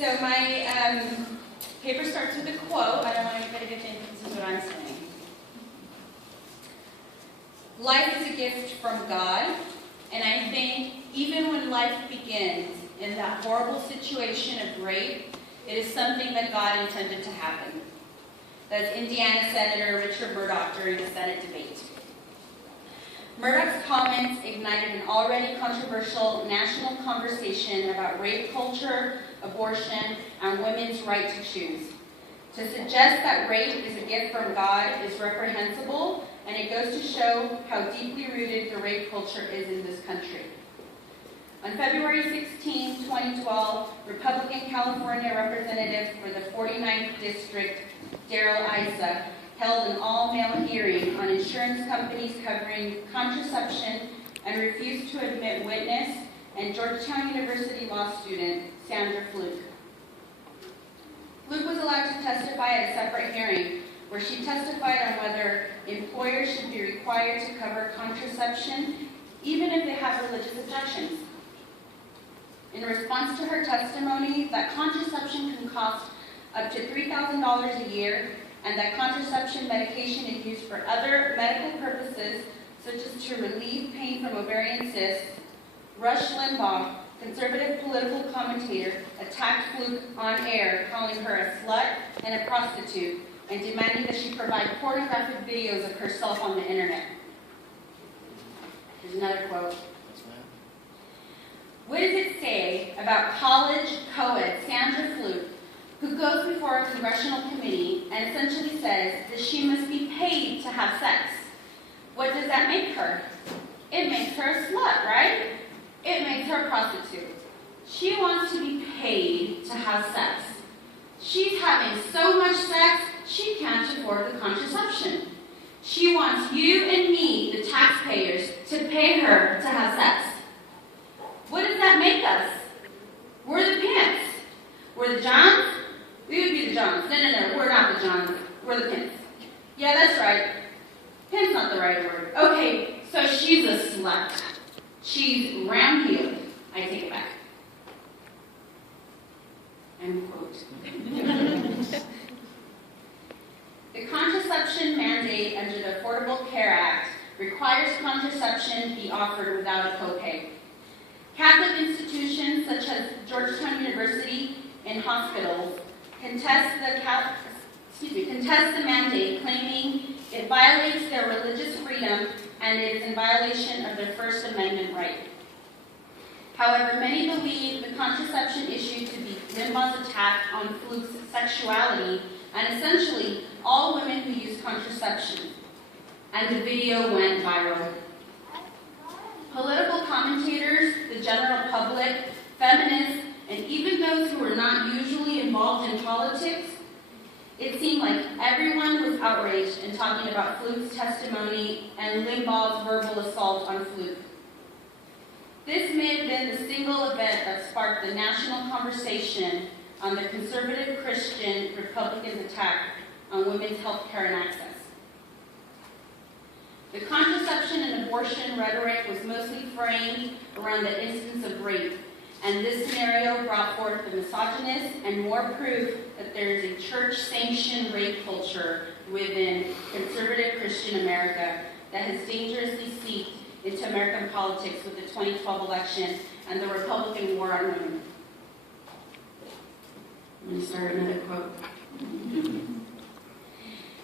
So my paper starts with a quote. I don't want anybody to think this is what I'm saying. Life is a gift from God, and I think even when life begins in that horrible situation of rape, it is something that God intended to happen. That's Indiana Senator Richard Murdoch during the Senate debate. Murdoch's comments ignited an already controversial national conversation about rape culture, abortion, and women's right to choose. To suggest that rape is a gift from God is reprehensible, and it goes to show how deeply rooted the rape culture is in this country. On February 16, 2012, Republican California Representative for the 49th District, Darrell Issa, held an all-male hearing on insurance companies covering contraception and refused to admit witness and Georgetown University law student Sandra Fluke. Fluke was allowed to testify at a separate hearing where she testified on whether employers should be required to cover contraception even if they have religious objections. In response to her testimony that contraception can cost up to $3,000 a year and that contraception medication is used for other medical purposes such as to relieve pain from ovarian cysts, Rush Limbaugh, conservative political commentator, attacked Fluke on air, calling her a slut and a prostitute, and demanding that she provide pornographic videos of herself on the internet. Here's another quote. What does it say about college co-ed Sandra Fluke, who goes before a congressional committee and essentially says that she must be paid to have sex? What does that make her? It makes her a slut, right? It makes her a prostitute. She wants to be paid to have sex. She's having so much sex, she can't afford the contraception. She wants you and me, the taxpayers, to pay her to have sex. What does that make us? We're the pimps. We're the Johns? We would be the Johns. No, we're not the Johns. We're the pimps. Yeah, that's right. Pimp's not the right word. Okay, so she's a slut. She's round-heeled. I take it back. End quote. The contraception mandate under the Affordable Care Act requires contraception be offered without a copay. Catholic institutions such as Georgetown University and hospitals contest the mandate, claiming it violates their religious freedom and is in violation of their First Amendment right. However, many believe the contraception issue to be Limbaugh's attack on Fluke's sexuality and essentially all women who use contraception. And the video went viral. Political commentators, the general public, feminists, and even those who were not usually involved in politics, it seemed like everyone was outraged in talking about Fluke's testimony and Limbaugh's verbal assault on Fluke. This may have been the single event that sparked the national conversation on the conservative Christian Republicans' attack on women's health care and access. The contraception and abortion rhetoric was mostly framed around the instance of rape, and this scenario brought forth the misogynist and more proof that there is a church-sanctioned rape culture within conservative Christian America that has dangerously seeped into American politics with the 2012 election and the Republican war on women. I'm going to start another quote.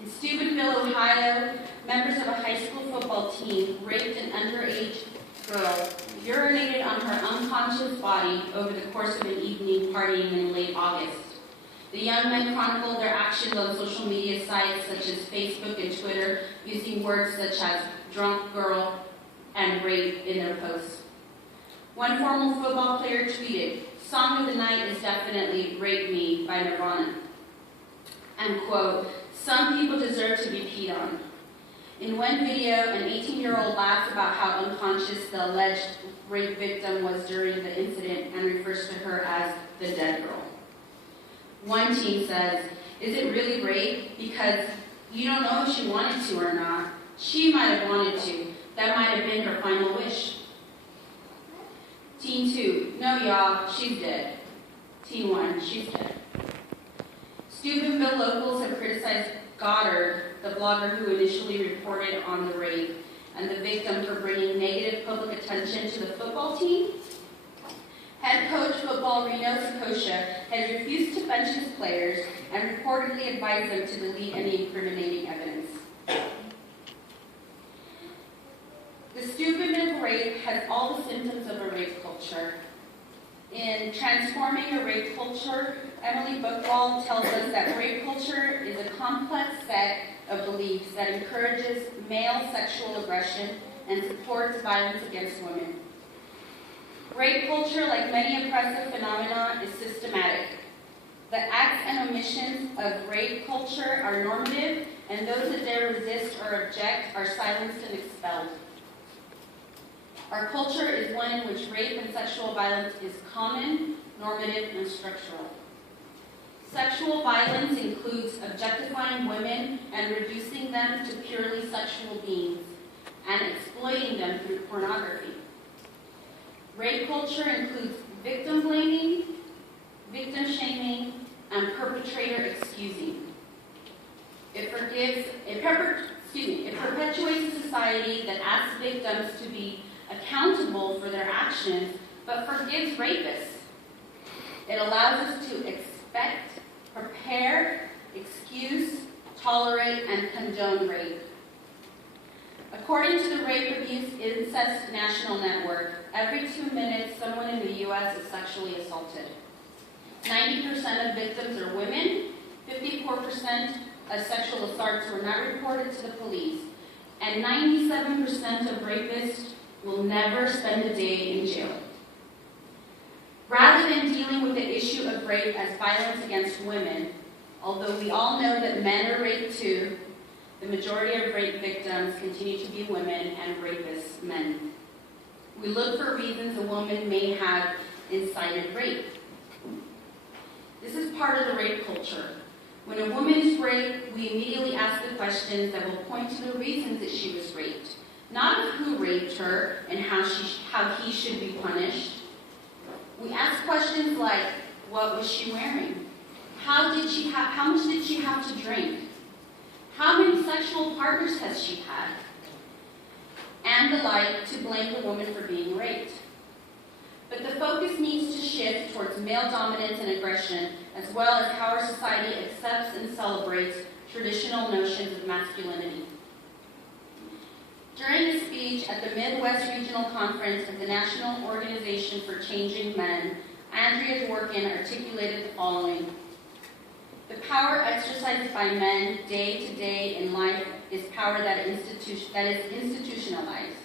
In Steubenville, Ohio, members of a high school football team raped an underage girl, urinated on her unconscious body over the course of an evening partying in late August. The young men chronicled their actions on social media sites such as Facebook and Twitter, using words such as drunk girl and rape in their posts. One former football player tweeted, "Song of the night is definitely Rape Me by Nirvana." And quote, "Some people deserve to be peed on." In one video, an 18-year-old laughs about how unconscious the alleged rape victim was during the incident and refers to her as the dead girl. One teen says, "Is it really rape? Because you don't know if she wanted to or not. She might have wanted to. That might have been her final wish." Teen 2, "No, y'all, she's dead." T1, she's dead. Steubenville locals have criticized Goddard, the blogger who initially reported on the rape, and the victim for bringing negative public attention to the football team. Head coach football Reno Scotia has refused to bench his players and reportedly advised them to delete any incriminating evidence. The Steubenville rape has all the symptoms of a rape culture. In Transforming a Rape Culture, Emily Buchwald tells us that rape culture is a complex set of beliefs that encourages male sexual aggression and supports violence against women. Rape culture, like many oppressive phenomena, is systematic. The acts and omissions of rape culture are normative, and those that dare resist or object are silenced and expelled. Our culture is one in which rape and sexual violence is common, normative, and structural. Sexual violence includes objectifying women and reducing them to purely sexual beings, and exploiting them through pornography. Rape culture includes victim blaming, victim shaming, and perpetrator excusing. It perpetuates a society that asks victims to be accountable for their actions, but forgives rapists. It allows us to expect, prepare, excuse, tolerate, and condone rape. According to the Rape Abuse Incest National Network, every 2 minutes someone in the U.S. is sexually assaulted. 90% of victims are women, 54% of sexual assaults were not reported to the police, and 97% of rapists will never spend a day in jail. Rather than dealing with the issue of rape as violence against women, although we all know that men are raped too, the majority of rape victims continue to be women and rapists men. We look for reasons a woman may have incited rape. This is part of the rape culture. When a woman is raped, we immediately ask the questions that will point to the reasons that she was raped, not of who raped her and how he should be punished. We ask questions like, what was she wearing? How much did she have to drink? How many sexual partners has she had? And the like, to blame the woman for being raped. But the focus needs to shift towards male dominance and aggression, as well as how our society accepts and celebrates traditional notions of masculinity. During a speech at the Midwest Regional Conference of the National Organization for Changing Men, Andrea Dworkin articulated the following: the power exercised by men day to day in life is power that is institutionalized.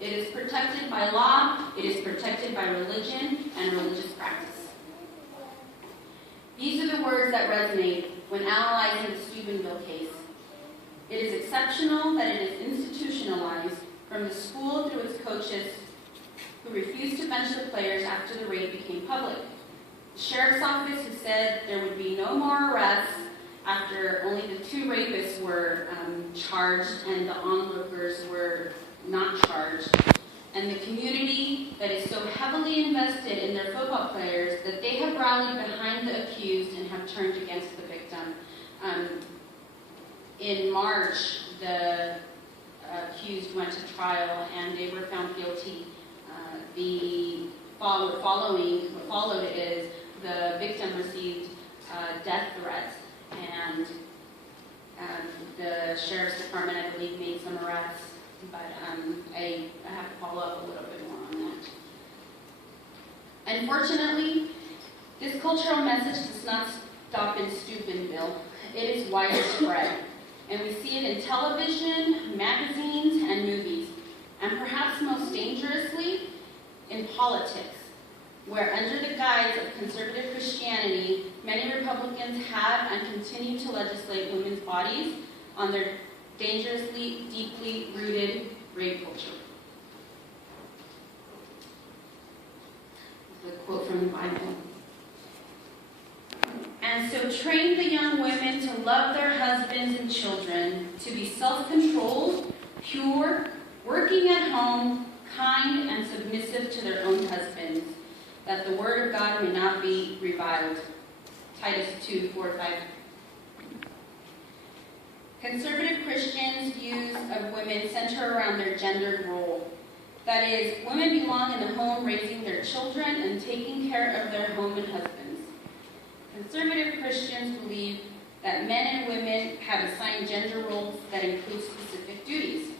It is protected by law, it is protected by religion and religious practice. These are the words that resonate when analyzing the Steubenville case. It is exceptional that it is institutionalized from the school through its coaches who refused to bench the players after the rape became public. The sheriff's office who said there would be no more arrests after only the 2 rapists were charged and the onlookers were not charged. And the community that is so heavily invested in their football players that they have rallied behind the accused and have turned against the victim. In March, the accused went to trial and they were found guilty. What followed is the victim received death threats, and the sheriff's department, I believe, made some arrests, but I have to follow up a little bit more on that. Unfortunately, this cultural message does not stop in Steubenville. It is widespread. And we see it in television, magazines, and movies. And perhaps most dangerously, in politics, where under the guise of conservative Christianity, many Republicans have and continue to legislate women's bodies on their dangerously, deeply rooted rape culture. This is a quote from the Bible. And so train the young women to love their husbands and children, to be self-controlled, pure, working at home, kind, and submissive to their own husbands, that the word of God may not be reviled. Titus 2:4-5. Conservative Christians' views of women center around their gendered role. That is, women belong in the home raising their children and taking care of their home and husbands. Conservative Christians believe that men and women have assigned gender roles that include specific duties.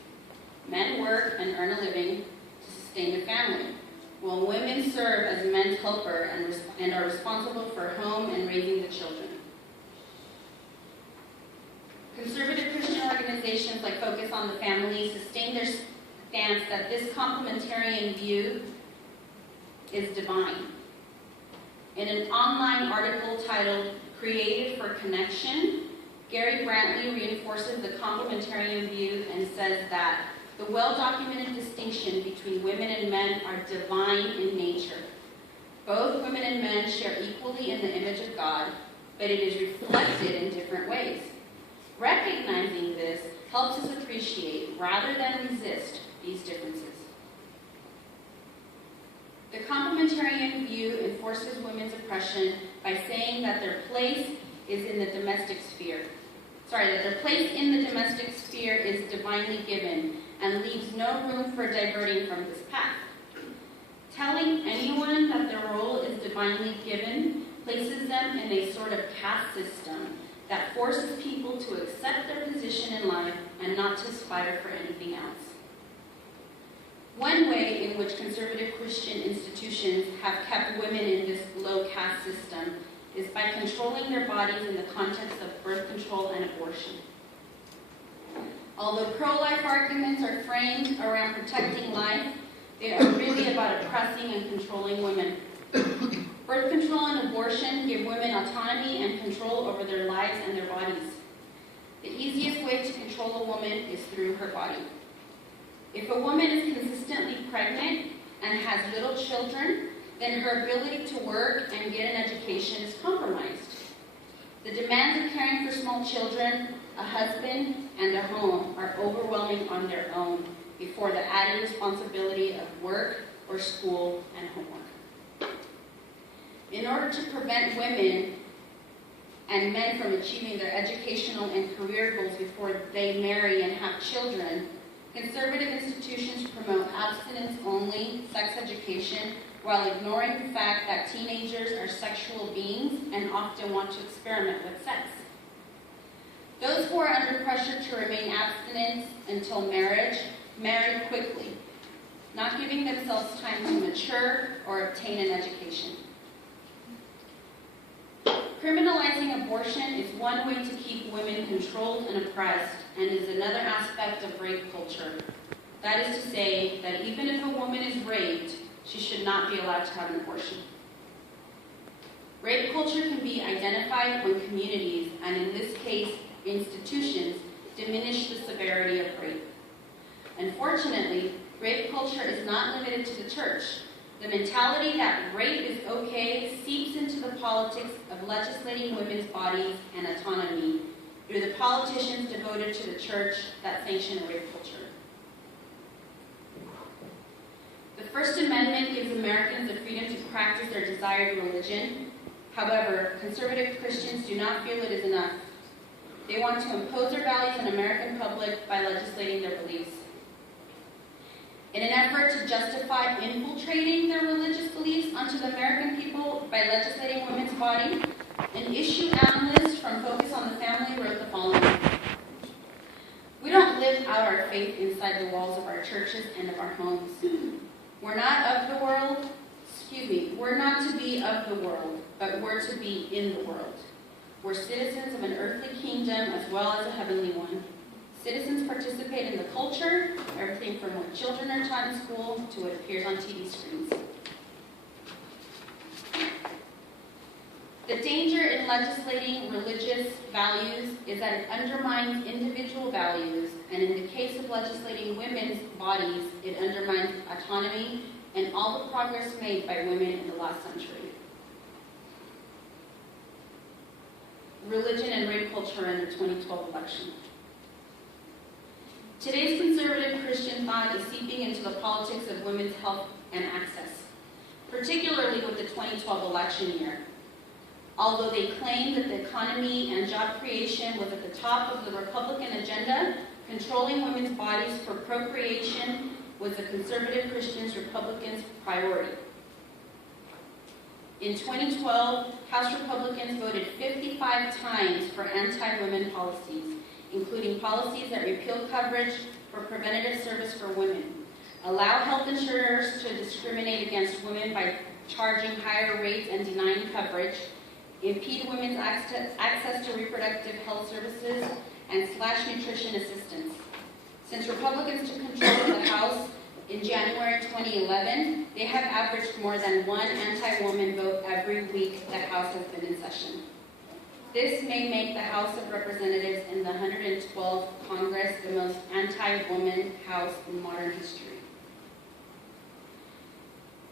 Men work and earn a living to sustain the family, while women serve as men's helper and are responsible for home and raising the children. Conservative Christian organizations like Focus on the Family sustain their stance that this complementarian view is divine. In an online article titled Created for Connection, Gary Brantley reinforces the complementarian view and says that the well-documented distinction between women and men are divine in nature. Both women and men share equally in the image of God, but it is reflected in different ways. Recognizing this helps us appreciate, rather than resist, these differences. The complementarian view enforces women's oppression by saying that their place is in the domestic sphere. That their place in the domestic sphere is divinely given and leaves no room for diverting from this path. Telling anyone that their role is divinely given places them in a sort of caste system that forces people to accept their position in life and not to aspire for anything else. One way in which conservative Christian institutions have kept women in this low caste system is by controlling their bodies in the context of birth control and abortion. Although pro-life arguments are framed around protecting life, they are really about oppressing and controlling women. Birth control and abortion give women autonomy and control over their lives and their bodies. The easiest way to control a woman is through her body. If a woman is consistently pregnant and has little children, then her ability to work and get an education is compromised. The demands of caring for small children, a husband, and a home are overwhelming on their own before the added responsibility of work or school and homework. In order to prevent women and men from achieving their educational and career goals before they marry and have children, conservative institutions promote abstinence-only sex education while ignoring the fact that teenagers are sexual beings and often want to experiment with sex. Those who are under pressure to remain abstinent until marriage marry quickly, not giving themselves time to mature or obtain an education. Criminalizing abortion is one way to keep women controlled and oppressed and is another aspect of rape culture. That is to say that even if a woman is raped, she should not be allowed to have an abortion. Rape culture can be identified when communities, and in this case, institutions, diminish the severity of rape. Unfortunately, rape culture is not limited to the church. The mentality that rape is okay seeps into the politics of legislating women's bodies and autonomy through the politicians devoted to the church that sanction rape culture. The First Amendment gives Americans the freedom to practice their desired religion. However, conservative Christians do not feel it is enough. They want to impose their values on the American public by legislating their beliefs. In an effort to justify infiltrating their religious beliefs onto the American people by legislating women's body, an issue analyst from Focus on the Family wrote the following: "We don't live out our faith inside the walls of our churches and of our homes. We're not of the world, we're not to be of the world, but we're to be in the world. We're citizens of an earthly kingdom as well as a heavenly one. Citizens participate in the culture, everything from what children are taught in school to what appears on TV screens." The danger in legislating religious values is that it undermines individual values, and in the case of legislating women's bodies, it undermines autonomy and all the progress made by women in the last century. Religion and rape culture in the 2012 election. Today's conservative Christian thought is seeping into the politics of women's health and access. particularly with the 2012 election year. Although they claimed that the economy and job creation was at the top of the Republican agenda, controlling women's bodies for procreation was the conservative Christians' Republicans' priority. In 2012, House Republicans voted 55 times for anti-women policies, including policies that repeal coverage for preventative service for women, allow health insurers to discriminate against women by charging higher rates and denying coverage, impede women's access to reproductive health services, and slash nutrition assistance. Since Republicans took control of the House in January 2011, they have averaged more than one anti-woman vote every week the House has been in session. This may make the House of Representatives in the 112th Congress the most anti-woman House in modern history.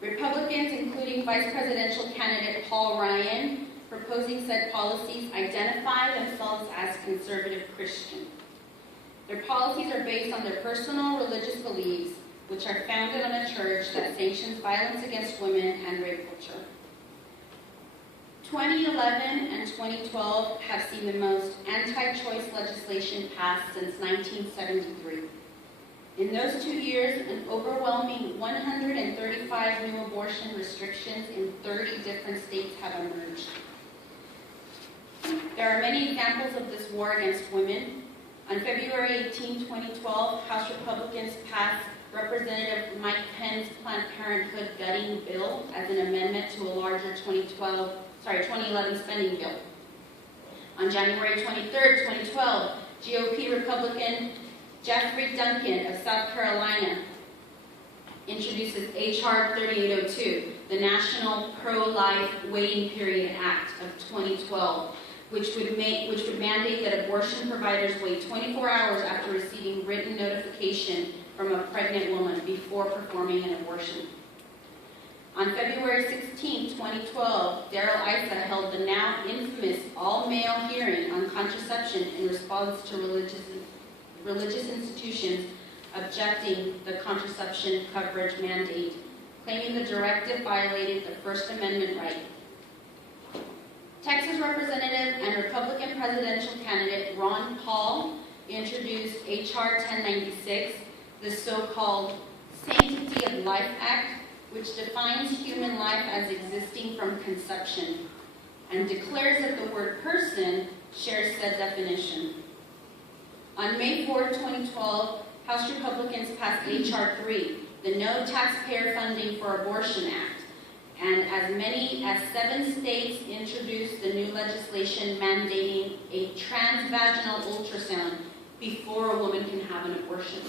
Republicans, including Vice Presidential candidate Paul Ryan, proposing said policies, identify themselves as conservative Christian. Their policies are based on their personal religious beliefs, which are founded on a church that sanctions violence against women and rape culture. 2011 and 2012 have seen the most anti-choice legislation passed since 1973. In those 2 years, an overwhelming 135 new abortion restrictions in 30 different states have emerged. There are many examples of this war against women. On February 18, 2012, House Republicans passed Representative Mike Penn's Planned Parenthood gutting bill as an amendment to a larger 2011 spending bill. On January 23, 2012, GOP Republican Jeffrey Duncan of South Carolina introduces H.R. 3802, the National Pro-Life Waiting Period Act of 2012, which would mandate that abortion providers wait 24 hours after receiving written notification from a pregnant woman before performing an abortion. On February 16, 2012, Darrell Issa held the now infamous all-male hearing on contraception in response to religious institutions objecting the contraception coverage mandate, claiming the directive violated the First Amendment right. Texas Representative and Republican presidential candidate Ron Paul introduced H.R. 1096, the so-called Sanctity of Life Act, which defines human life as existing from conception and declares that the word person shares said definition. On May 4, 2012, House Republicans passed H.R. 3, the No Taxpayer Funding for Abortion Act, and as many as 7 states introduced the new legislation mandating a transvaginal ultrasound before a woman can have an abortion.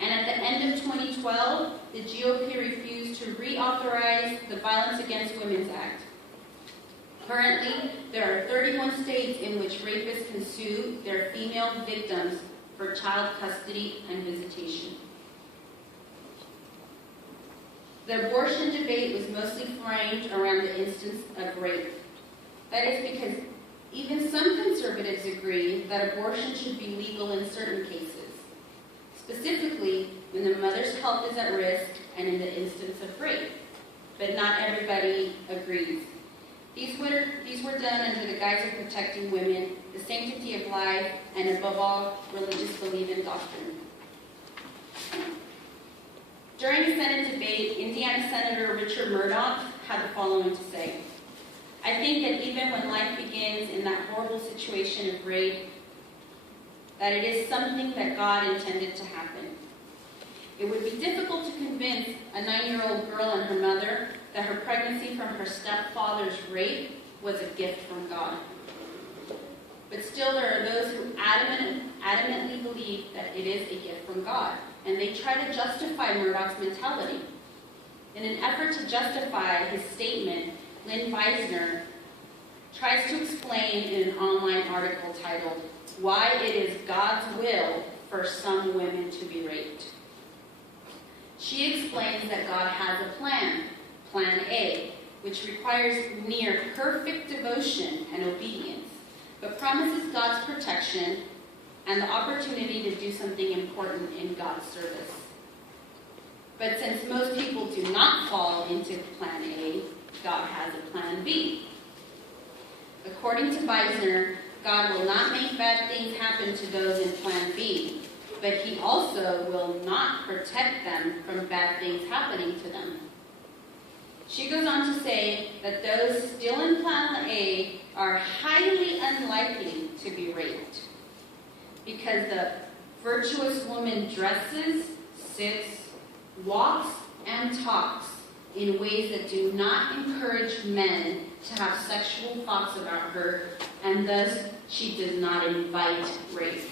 And at the end of 2012, the GOP refused to reauthorize the Violence Against Women's Act. Currently, there are 31 states in which rapists can sue their female victims for child custody and visitation. The abortion debate was mostly framed around the instance of rape. That is because even some conservatives agree that abortion should be legal in certain cases, specifically when the mother's health is at risk and in the instance of rape. But not everybody agrees. These were done under the guise of protecting women, the sanctity of life, and above all, religious belief and doctrine. During the Senate debate, Indiana Senator Richard Murdoch had the following to say: I think that even when life begins in that horrible situation of rape, that it is something that God intended to happen. It would be difficult to convince a 9-year-old girl and her mother that her pregnancy from her stepfather's rape was a gift from God. But still, there are those who adamantly believe that it is a gift from God, and they try to justify Murdoch's mentality. In an effort to justify his statement, Lynn Weisner tries to explain in an online article titled, "Why It Is God's Will for Some Women to Be Raped." She explains that God has a plan, Plan A, which requires near perfect devotion and obedience, but promises God's protection and the opportunity to do something important in God's service. But since most people do not fall into plan A, God has a plan B. According to Beisner, God will not make bad things happen to those in plan B, but he also will not protect them from bad things happening to them. She goes on to say that those still in plan A are highly unlikely to be raped because the virtuous woman dresses, sits, walks, and talks in ways that do not encourage men to have sexual thoughts about her, and thus she does not invite rape.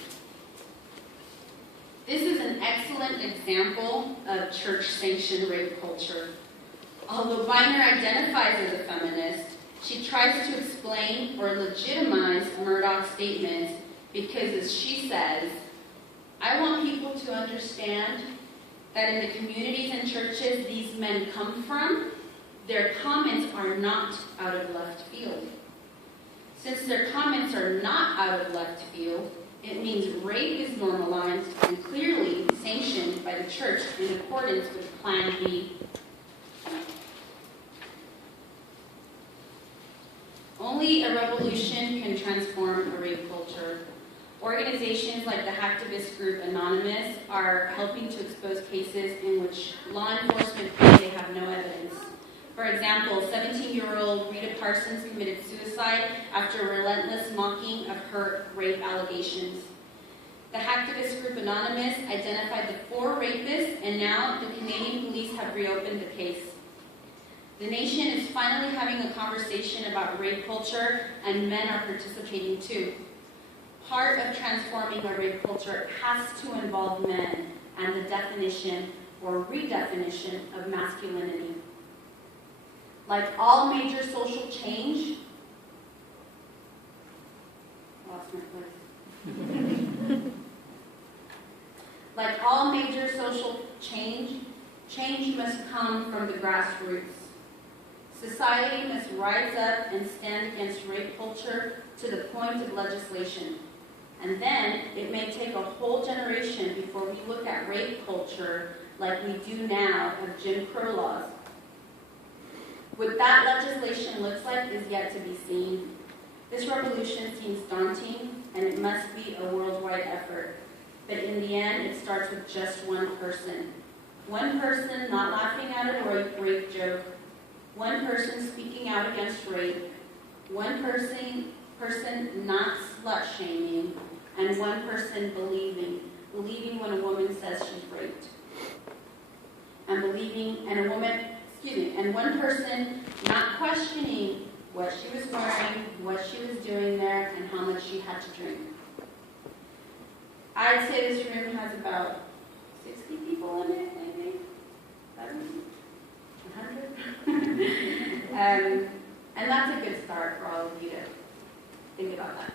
This is an excellent example of church-sanctioned rape culture. Although Beiner identifies as a feminist, she tries to explain or legitimize Murdoch's statements because, as she says, I want people to understand that in the communities and churches these men come from, their comments are not out of left field. Since their comments are not out of left field, it means rape is normalized and clearly sanctioned by the church in accordance with Plan B. Only a revolution can transform a rape culture. Organizations like the hacktivist group Anonymous are helping to expose cases in which law enforcement thinks they have no evidence. For example, 17-year-old Rita Parsons committed suicide after relentless mocking of her rape allegations. The hacktivist group Anonymous identified the 4 rapists, and now the Canadian police have reopened the case. The nation is finally having a conversation about rape culture, and men are participating too. Part of transforming a rape culture has to involve men and the definition or redefinition of masculinity. Like all major social change, lost my place. Like all major social change, change must come from the grassroots. Society must rise up and stand against rape culture to the point of legislation. And then it may take a whole generation before we look at rape culture like we do now of Jim Crow laws. What that legislation looks like is yet to be seen. This revolution seems daunting, and it must be a worldwide effort. But in the end, it starts with just one person. One person not laughing at a rape joke. One person speaking out against rape. One person not slut-shaming. And one person believing when a woman says she's raped. And one person not questioning what she was wearing, what she was doing there, and how much she had to drink. I'd say this room has about 60 people in it, maybe? 100? And that's a good start for all of you to think about that.